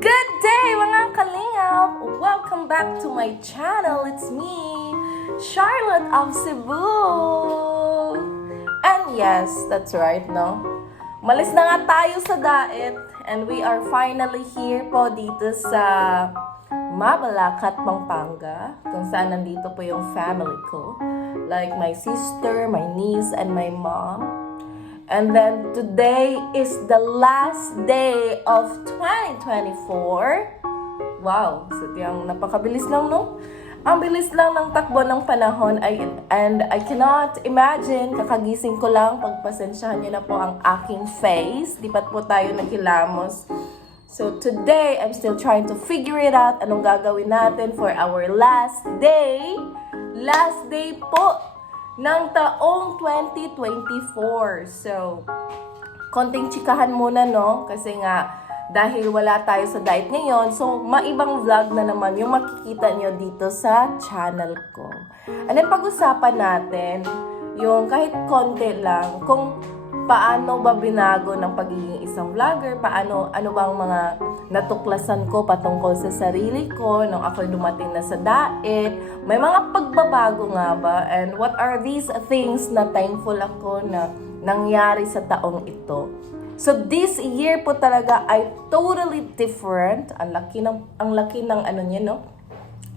Good day mga kalingap! Welcome back to my channel. It's me, Charlotte of Cebu. And yes, that's right, no? Malis na nga tayo sa diet and we are finally here po dito sa Mabalacat, Pampanga, kung saan nandito po yung family ko. Like my sister, my niece, and my mom. And then today is the last day of 2024. Wow, so yung napakabilis lang, no? Ang bilis lang ng takbo ng panahon and I cannot imagine, kakagising ko lang, pagpasensyahan niyo na po ang aking face. Di ba't po tayo naghilamos? So today, I'm still trying to figure it out. Anong gagawin natin for our last day? Last day po ng taong 2024. So, konting chikahan muna, no? Kasi nga, dahil wala tayo sa diet ngayon, so, maibang vlog na naman yung makikita nyo dito sa channel ko. And then, pag-usapan natin, yung kahit konti lang, kung paano ba binago ng pagiging isang vlogger, ano bang mga natuklasan ko patungkol sa sarili ko nung ako'y dumating na sa diet, may mga pagbabago nga ba, and what are these things na thankful ako na nangyari sa taong ito. So this year po talaga ay totally different. Ang laki ng ano niya, no?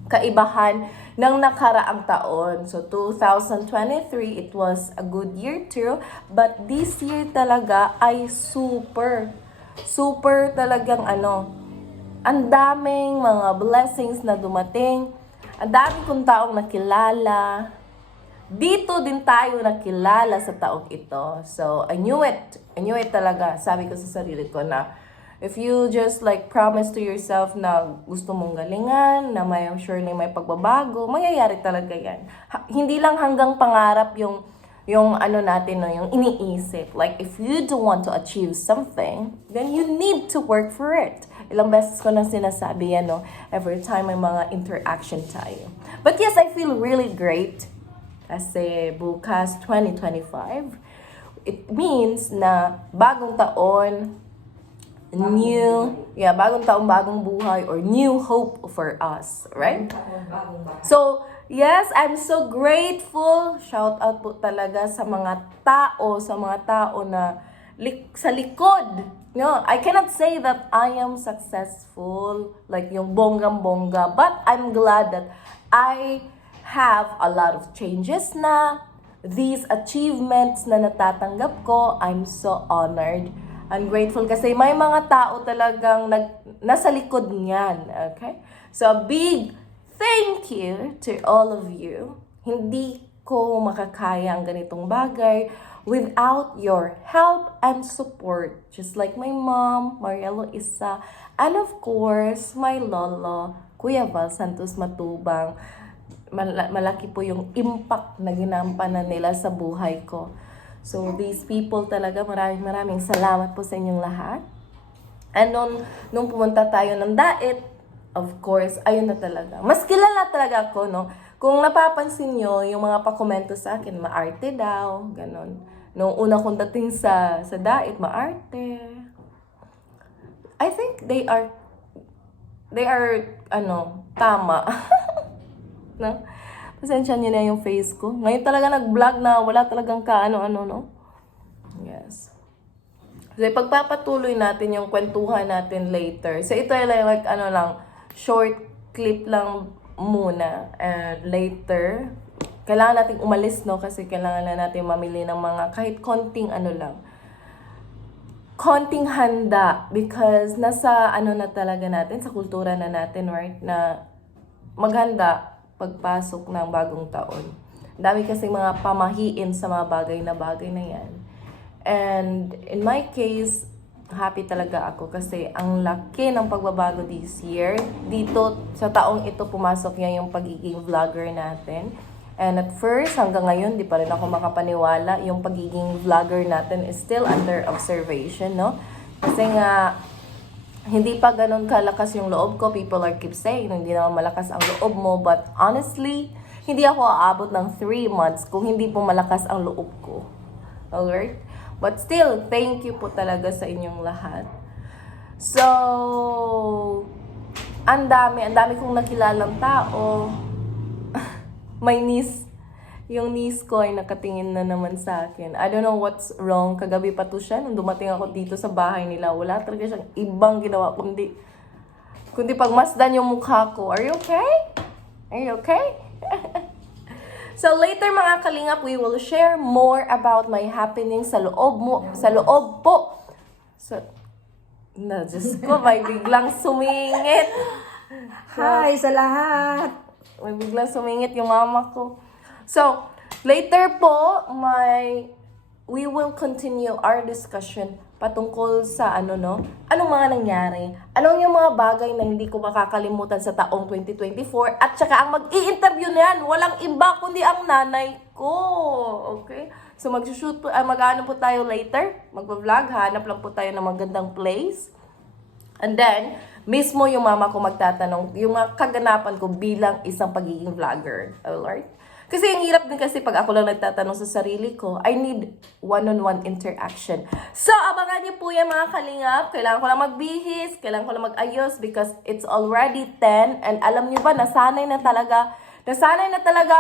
Kaibahan ng nakaraang taon. So 2023, it was a good year too, but this year talaga ay super talagang ang daming mga blessings na dumating, ang daming kong taong nakilala. Dito din tayo nakilala sa taong ito. So I knew it talaga. Sabi ko sa sarili ko na if you just like promise to yourself na gusto mong galingan, na surely may pagbabago, mangyayari talaga yan. Hindi lang hanggang pangarap yung natin, no, yung iniisip. Like, if you do want to achieve something, then you need to work for it. Ilang beses ko nang sinasabi yan, no, every time may mga interaction tayo. But yes, I feel really great. Kasi bukas 2025, it means na bagong taon, bagong taon, bagong buhay, or new hope for us, right? So, yes, I'm so grateful. Shout out po talaga sa mga tao na sa likod. No, I cannot say that I am successful, like yung bonggang-bongga, but I'm glad that I have a lot of changes na. These achievements na natatanggap ko, I'm so honored. I'm grateful kasi may mga tao talagang nasa likod niyan, okay? So, a big thank you to all of you. Hindi ko makakaya ang ganitong bagay without your help and support. Just like my mom, Marielo Isa, and of course, my lolo, Kuya Val Santos Matubang. Malaki po yung impact na ginampanan nila sa buhay ko. So, these people talaga, maraming salamat po sa inyong lahat. And nung pumunta tayo ng diet, of course, ayun na talaga. Mas kilala talaga ako, no? Kung napapansin nyo, yung mga pakomento sa akin, maarte daw, ganon. Nung una kong dating sa diet, maarte. I think they are, tama. No? Pasensya niyo na yung face ko. Ngayon talaga nag-vlog na wala talagang no? Yes. So, pagpapatuloy natin yung kwentuhan natin later. So, ito ay like, short clip lang muna. And later, kailangan nating umalis, no? Kasi kailangan na natin mamili ng mga kahit konting konting handa. Because nasa na talaga natin, sa kultura na natin, right? Na maghanda pagpasok ng bagong taon. Dami kasi mga pamahiin sa mga bagay na yan. And in my case, happy talaga ako kasi ang laki ng pagbabago this year. Dito sa taong ito pumasok niya yung pagiging vlogger natin. And at first, hanggang ngayon, di pa rin ako makapaniwala. Yung pagiging vlogger natin is still under observation, no? Kasi nga, hindi pa ganun kalakas yung loob ko. People keep saying, hindi naman malakas ang loob mo. But honestly, hindi ako aabot ng 3 months kung hindi po malakas ang loob ko. Alright? But still, thank you po talaga sa inyong lahat. So, ang dami kong nakilalang tao. My niece, yung niece ko ay nakatingin na naman sa akin. I don't know what's wrong. Kagabi pa to siya. Nung dumating ako dito sa bahay nila, wala talaga siyang ibang ginawa. Kundi pagmasdan yung mukha ko. Are you okay? Are you okay? So later mga kalingap, we will share more about my happenings sa loob po. Diyos ko, may biglang sumingit. Hi sa lahat! May biglang sumingit yung mama ko. So, later po, we will continue our discussion patungkol sa anong mga nangyari. Anong yung mga bagay na hindi ko makakalimutan sa taong 2024 at saka ang mag-i-interview na yan, walang iba kundi ang nanay ko. Okay? So mag-shoot po, mag-ano po tayo later, mag-vlog, hanap lang po tayo ng magandang place. And then, mismo yung mama ko magtatanong, yung mga kaganapan ko bilang isang pagiging vlogger. Alright? Kasi ang hirap din kasi pag ako lang nagtatanong sa sarili ko, I need one-on-one interaction. So, abangan niyo po yan mga kalingap. Kailangan ko lang magbihis, kailangan ko lang mag-ayos because it's already 10. And alam niyo ba, nasanay na talaga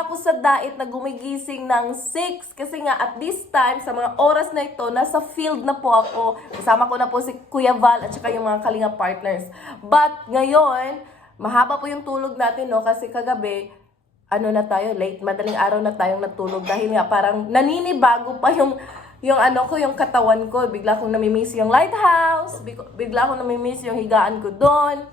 ako sa diet na gumigising ng 6. Kasi nga at this time, sa mga oras na ito, nasa field na po ako. Kasama ko na po si Kuya Val at saka yung mga kalingap partners. But ngayon, mahaba po yung tulog natin, no? Kasi kagabi, late, madaling araw na tayong natulog dahil nga parang naninibago pa yung katawan ko. Bigla kong namimiss yung lighthouse, bigla kong namimiss yung higaan ko doon.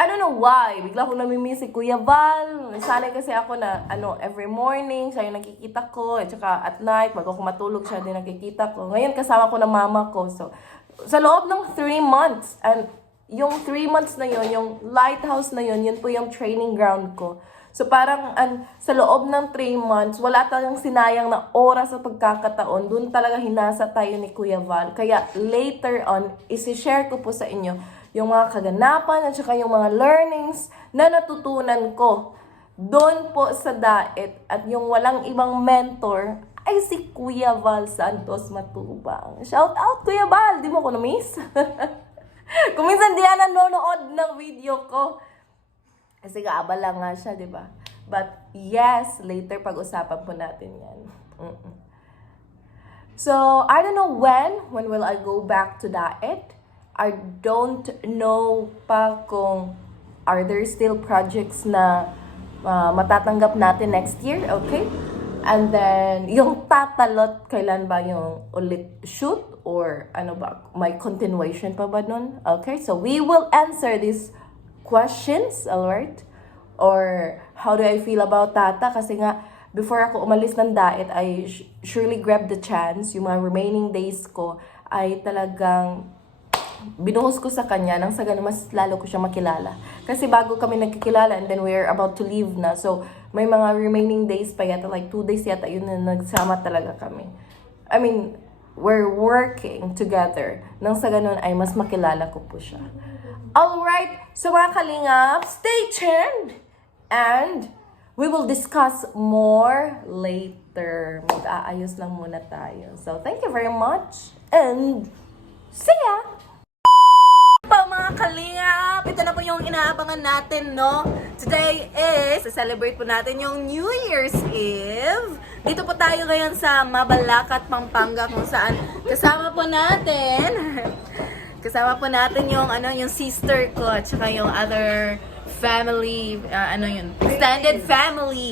I don't know why, bigla kong namimiss si Kuya Val. Sanay kasi ako na every morning siya yung nakikita ko, at saka at night bago ako matulog siya din nakikita ko. Ngayon kasama ko ng mama ko. So sa loob ng 3 months, and yung 3 months na yun, yung lighthouse na yun po yung training ground ko. So parang sa loob ng 3 months, wala tayong sinayang na oras sa pagkakataon. Doon talaga hinasa tayo ni Kuya Val. Kaya later on, isi-share ko po sa inyo yung mga kaganapan at saka yung mga learnings na natutunan ko doon po sa diet. At yung walang ibang mentor ay si Kuya Val Santos Matubang. Shout out Kuya Val! Di mo ko na-miss? Kung minsan di yan nanonood ng video ko. Kasi kaabala nga siya, di ba? But yes, later pag-usapan po natin yan. So, I don't know when will I go back to diet. I don't know pa kung are there still projects na matatanggap natin next year, okay? And then, yung tatalot, kailan ba yung ulit shoot? Or may continuation pa ba nun? Okay, so we will answer this questions, alright? Or how do I feel about Tata? Kasi nga, before ako umalis ng diet, I surely grabbed the chance. Yung mga remaining days ko ay talagang binuhos ko sa kanya nang sa ganun mas lalo ko siya makilala. Kasi bago kami nagkikilala and then we're about to leave na. So, may mga remaining days pa yata, like 2 days yata yun na nagsama talaga kami. I mean, we're working together. Nang sa ganun ay mas makilala ko po siya. Alright, so mga kalingap, stay tuned! And we will discuss more later. Mag-aayos lang muna tayo. So, thank you very much and see ya! Po mga kalingap, ito na po yung inaabangan natin, no? Today is, celebrate po natin yung New Year's Eve. Dito po tayo ngayon sa Mabalacat, Pampanga, kung saan kasama po natin yung yung sister ko at saka yung other family,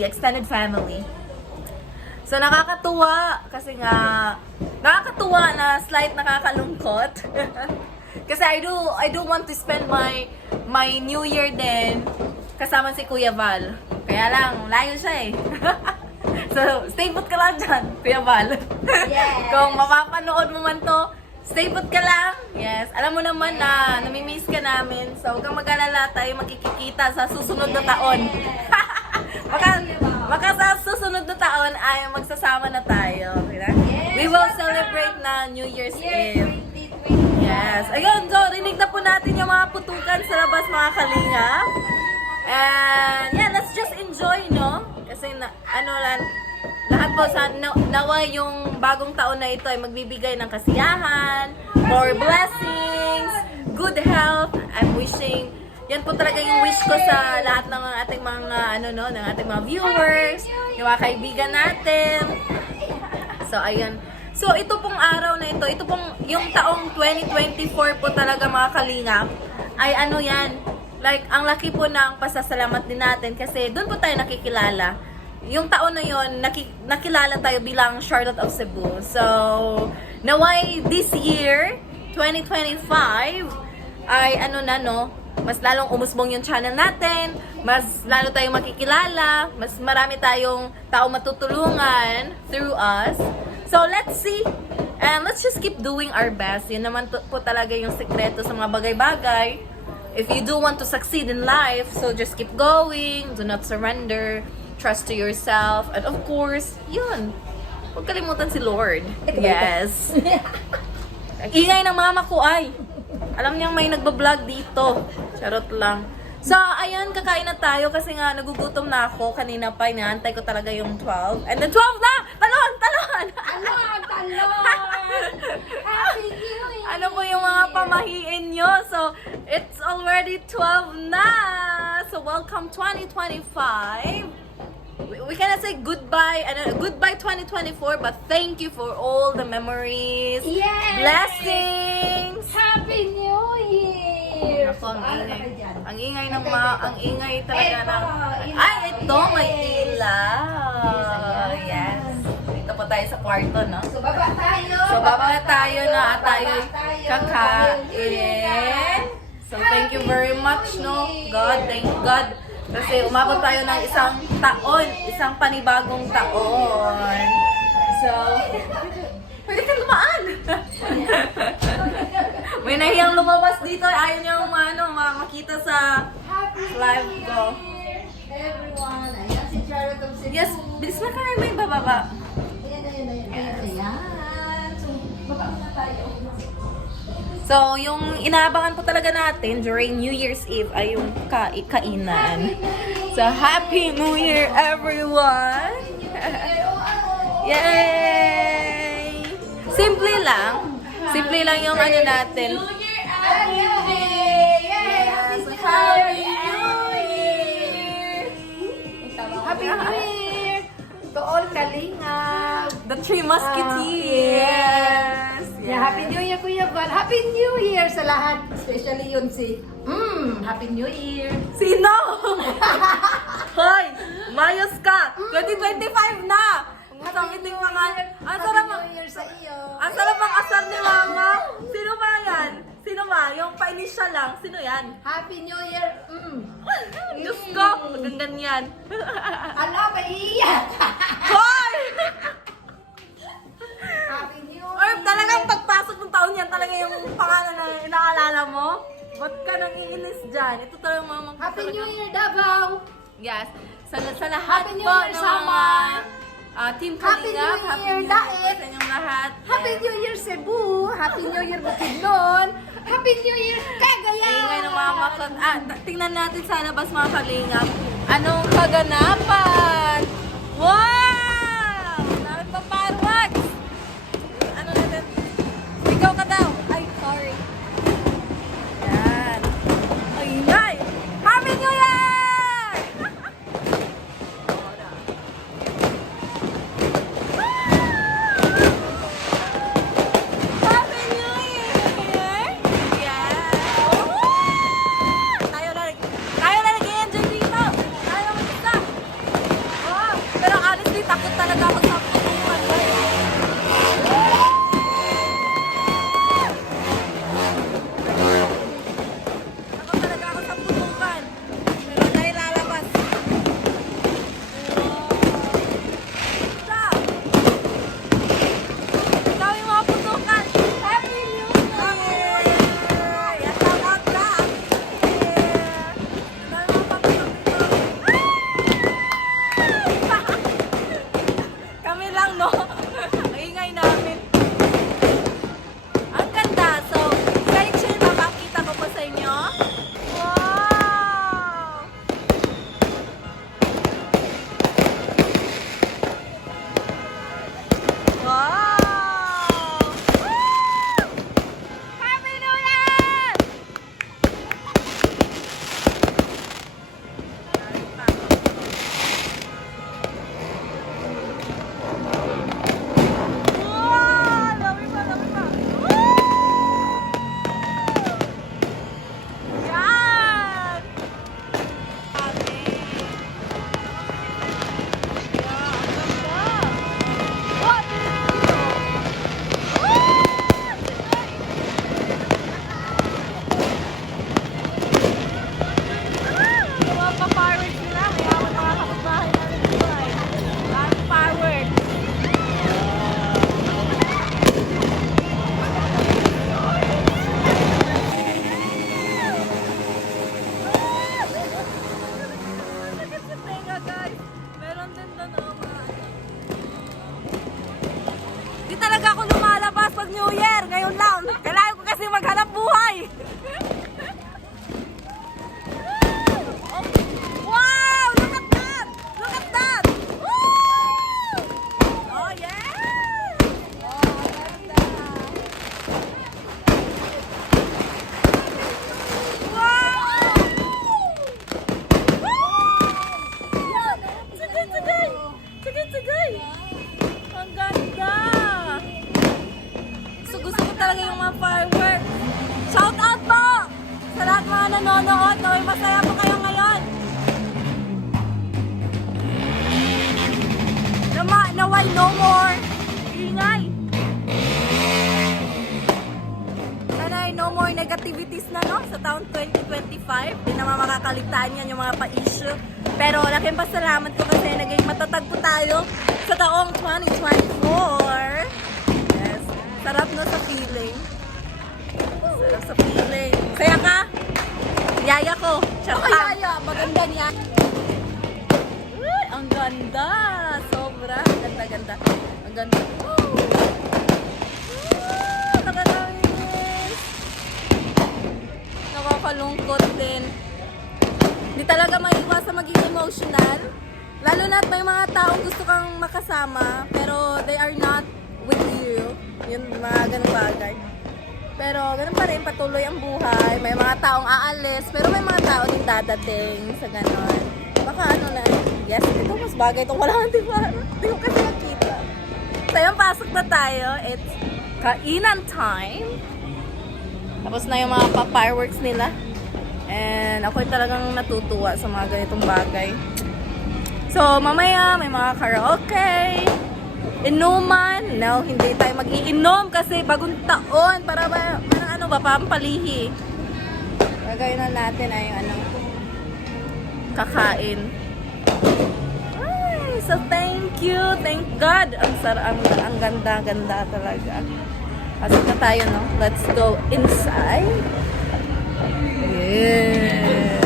extended family. So nakakatuwa kasi nga nakakatuwa na slight nakakalungkot. Kasi I do want to spend my New Year din kasama si Kuya Val. Kaya lang layo siya eh. So stay put ka lang dyan, Kuya Val. Yes. Kung mapapanood mo man to, stay put ka lang. Yes. Alam mo naman na namimiss ka namin. So, huwag kang mag-alala, tayo magkikita sa susunod na taon. Baka sa susunod na taon ay magsasama na tayo. Okay? We will celebrate na New Year's Eve. Yes. Ayun, so, rinig na po natin yung mga putukan sa labas, mga kalinga. And, yeah, let's just enjoy, no? Kasi, lahat po sa nawa yung bagong taon na ito ay magbibigay ng kasiyahan, more blessings, good health. I'm wishing yan po talaga yung wish ko sa lahat ng ating mga ng ating mga viewers, yung mga kaibigan natin. So ayun. So ito pong araw na ito pong yung taong 2024 po talaga mga kalingap, ay yan, like ang laki po ng pasasalamat din natin kasi doon po tayo nakikilala. Yung taon na yon nakilala tayo bilang Charlotte of Cebu. So, naway this year, 2025, ay mas lalong umusbong yung channel natin, mas lalo tayong makikilala, mas marami tayong taong matutulungan through us. So, let's see. And let's just keep doing our best. Yun naman po talaga yung sekreto sa mga bagay-bagay. If you do want to succeed in life, so just keep going, do not surrender, trust to yourself, and of course, yun, huwag kalimutan si Lord. Yes. Ang ingay ng mama ko ay, alam niyang may nagbablog dito. Charot lang. So, ayan, kakain na tayo kasi nga nagugutom na ako. Kanina pa, inaantay ko talaga yung 12. And then 12 na! Talon! Talon! Happy New Year! Ano po yung mga pamahiin nyo? So, it's already 12 na! So, welcome 2025! We cannot say goodbye, goodbye 2024, but thank you for all the memories, Yay! blessings. Happy New Year! Ako, ang ingay. dyan. Ang ingay ng ang ingay talaga Ito, ng... ilaw. Ay, ito, may Yes. ilaw. Yes. Dito po tayo sa kwarto, no? So, baba tayo. So, baba tayo na at tayo Baba tayo. kakain. So, thank you very much, no? God, thank God. Kasi umabot tayo ng isang taon, isang panibagong taon. So, pwede kang lumaan. May nahiyang lumabas dito. Ayaw niyang makita sa Happy live New ko. Year, everyone. Ayan si Charlotte of Cebu. Yes, bilis na kami may bababa. Ayan. So, baba muna tayo. So, yung inaabangan po talaga natin during New Year's Eve ay yung kainan. So, Happy New Year, everyone! Yay! Simple lang. Simple lang yung natin. Happy New Year! Happy New Year! Happy New Year! To all Kalingap! The Three Musketeers! Yeah, Happy New Year, Kuya Val. Happy New Year sa lahat. Especially yun si... Happy New Year. Sino? Hoy! Mayos ka! 2025 na! Masakit yung mga... Ang sarap Happy New Year sa iyo. Ang sarap ang asar ni Mama! Sino ba yan? Sino ba? Yung pa-initial lang. Sino yan? Happy New Year. Diyos ko! Hanggang ganyan. Ala, maiiyak. Hoy! Happy New Year. Or talagang pagpasok ng taon yan, talaga yung pangalan na inaalala mo? Ba't ka nang iinis dyan? Ito talagang mga... Happy New Year, Davao. Yes. Sa lahat Happy New po Year, ng Sama. mga Team Happy Kalingap. New Happy Year, New Year po Daet. sa inyong lahat. Happy Yes. New Year, Cebu. Happy New Year, Bukidnon. Happy New Year, Cagayan. Ingay ng mga makot. Tingnan natin sa labas mga Kalingap. Anong kaganapan? Wow! Dami pa fireworks! Ano natin? Ikaw ka daw. Ay, sorry. Yan. Ay, ingay! Happy New Year! Happy New Year! Yes! Tayo na nag-enjoy dito! Tayo mag-isa! mga nanonood, naway masaya po kayo ngayon. Naway no more ingay. Sana'y no more negativities na no sa taon 2025. Di naman makakaligtaan yan yung mga pa-issue. Pero laking pasalamat ko kasi naging matatag po tayo sa taong 2024. Yes. Sarap no sa feeling. Sarap sa feeling. Saya ka? Yaya ko. Tsaka. Yaya, maganda niya. Uy, ang ganda. Sobra. Ganda-ganda. Ang ganda. Nakakamiss. Nakakalungkot din. Hindi talaga maiwas sa maging emotional. Lalo na't may mga taong gusto kang makasama, pero they are not with you. Yun, mga ganung bagay. Pero ganun pa rin, patuloy ang buhay. May mga taong aalis, pero may mga tao din dadating sa ganon. Baka ano na, yes, ito mas bagay itong wala kang tiwara. Hindi ko kasi nakita. So yun, pasok na tayo. It's kainan time. Tapos na yung mga fireworks nila. And ako'y talagang natutuwa sa mga ganitong bagay. So, mamaya may mga karaoke, inuman. No, hindi tayo mag-iinom kasi bagong taon para ba, ano ba, pampalihi. Gagawin na natin ay yung kakain. Ay, so thank you, thank God. Ang ganda talaga. Pasok na tayo, no? Let's go inside. Yes.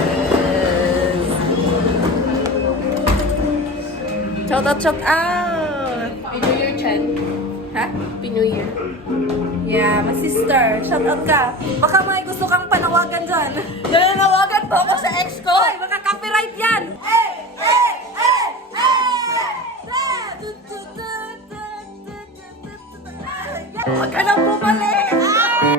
Shout out! Happy New Year, Chan. Ha? Happy New Year. Yeah, my sister. Shout out ka. Baka may gusto kang panawagan dyan. Nanawagan po ako sa ex ko. Hoy, baka copyright yan. Huwag ka nang bumalik. Hoy!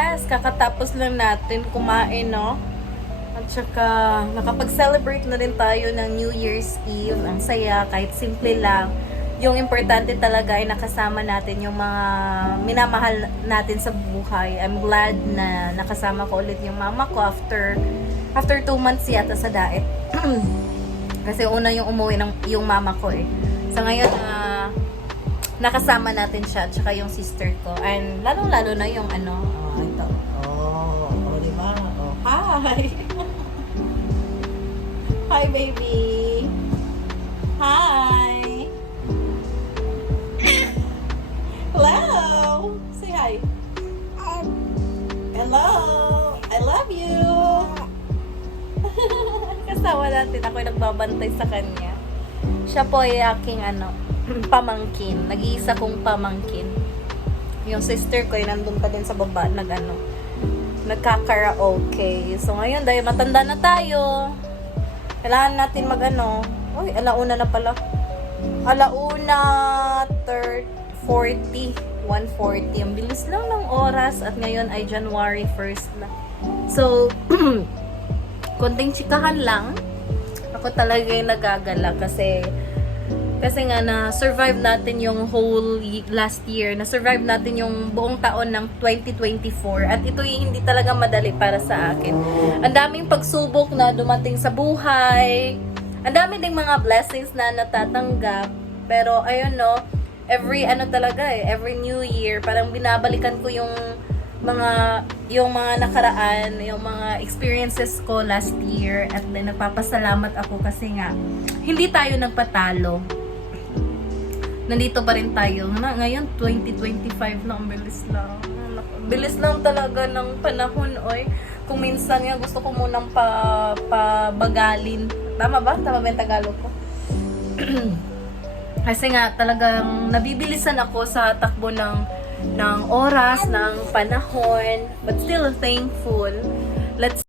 Yes, kakatapos lang natin kumain, no? At saka, nakapag-celebrate na rin tayo ng New Year's Eve. Ang saya, kahit simple lang. Yung importante talaga ay nakasama natin yung mga minamahal natin sa buhay. I'm glad na nakasama ko ulit yung mama ko after 2 months yata sa daet. Kasi una yung umuwi yung mama ko eh. So ngayon, nakasama natin siya at saka yung sister ko. And lalong-lalo na yung ito. Oh, di ba? Oh, hi! Hi, baby! Hi! Hello! Say hi! Hello! I love you! Kasama natin, ako yung nagbabantay sa kanya. Siya po ay aking pamangkin. Nag-iisa kong pamangkin. Yung sister ko ay nandun pa din sa baba, nagkakaraoke. So ngayon, dahil matanda na tayo, kailangan natin uy, alauna na pala. Alauna 1:40. Ang bilis lang ng oras at ngayon ay January 1st na. So, konting chikahan lang. Ako talaga yung nagagala kasi nga na-survive natin yung whole last year. Na-survive natin yung buong taon ng 2024. At ito hindi talaga madali para sa akin. Ang daming pagsubok na dumating sa buhay. Ang dami ding mga blessings na natatanggap. Pero ayun every every new year, parang binabalikan ko yung mga nakaraan, yung mga experiences ko last year. At then nagpapasalamat ako kasi nga hindi tayo nagpatalo. Nandito pa rin tayo. Ngayon, 2025 na. Ang bilis lang. Bilis lang talaga ng panahon, oy. Kung minsan nga gusto ko munang pabagalin. Tama ba? Tama ba yung Tagalog ko? Kasi nga, talagang nabibilisan ako sa takbo ng oras, ng panahon. But still thankful. Let's